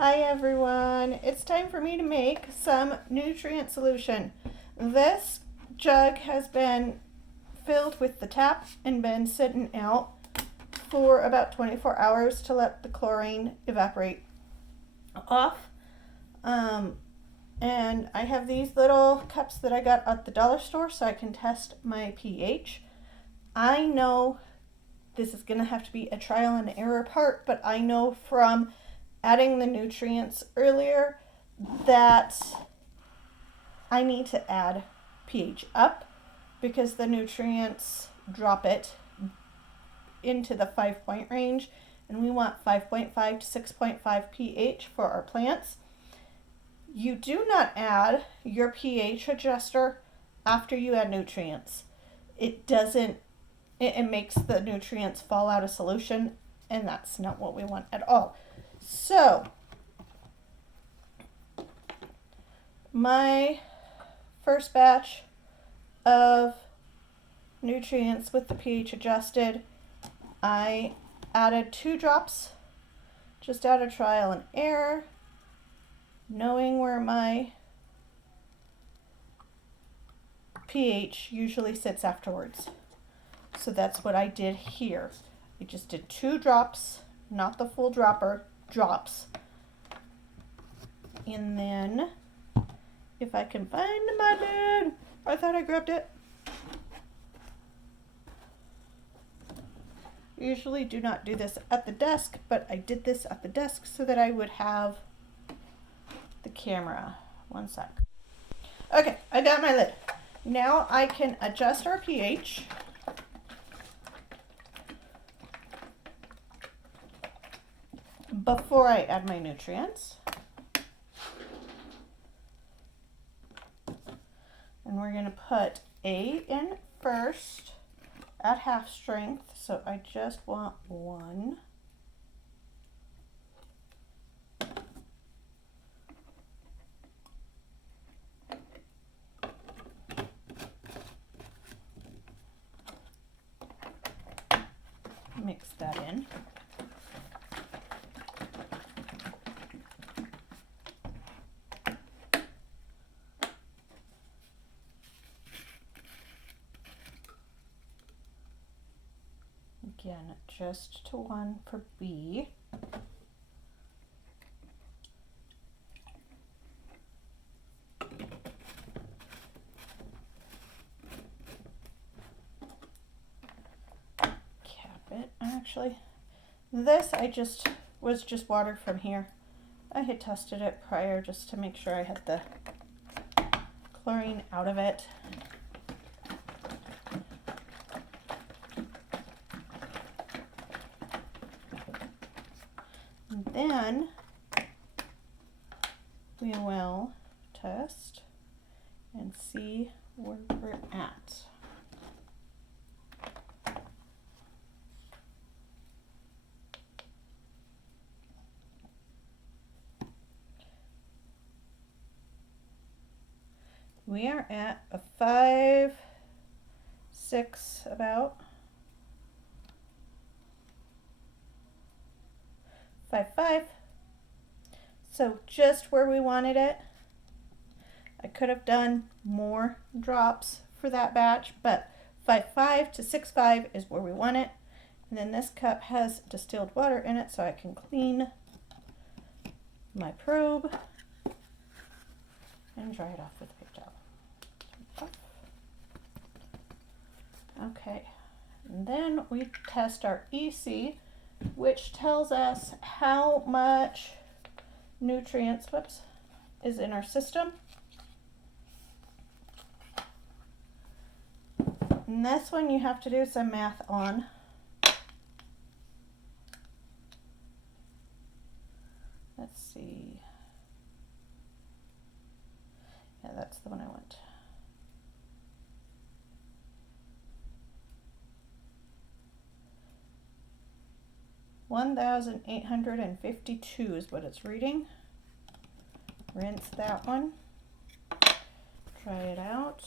Hi everyone, it's time for me to make some nutrient solution. This jug has been filled with the tap and been sitting out for about 24 hours to let the chlorine evaporate off. And I have these little cups that I got at the dollar store so I can test my pH. I know this is going to have to be a trial and error part, but I know from adding the nutrients earlier that I need to add pH up because the nutrients drop it into the 5-point range, and we want 5.5 to 6.5 pH for our plants. You do not add your pH adjuster after you add nutrients. It makes the nutrients fall out of solution, and that's not what we want at all. So, my first batch of nutrients with the pH adjusted, I added 2 drops just out of trial and error, knowing where my pH usually sits afterwards. So that's what I did here. I just did 2 drops, not the full dropper, drops. And then, if I can find my lid, I thought I grabbed it. Usually do not do this at the desk, but I did this at the desk so that I would have the camera. One sec. Okay, I got my lid. Now I can adjust our pH. Before I add my nutrients. And we're going to put A in first at half strength, so I just want 1. Mix that in. Again, just to 1 for B. Cap it. Actually, this was just water from here. I had tested it prior just to make sure I had the chlorine out of it. And then we will test and see where we're at. We are at a 5, 6 about. 5.5. So just where we wanted it. I could have done more drops for that batch, but 5.5 to 6.5 is where we want it. And then this cup has distilled water in it, so I can clean my probe and dry it off with a paper towel. Okay, and then we test our EC, which tells us how much nutrients, is in our system. And this one you have to do some math on. Let's see. Yeah, that's the one I want. $1,852 is what it's reading. Rinse that one. Try it out.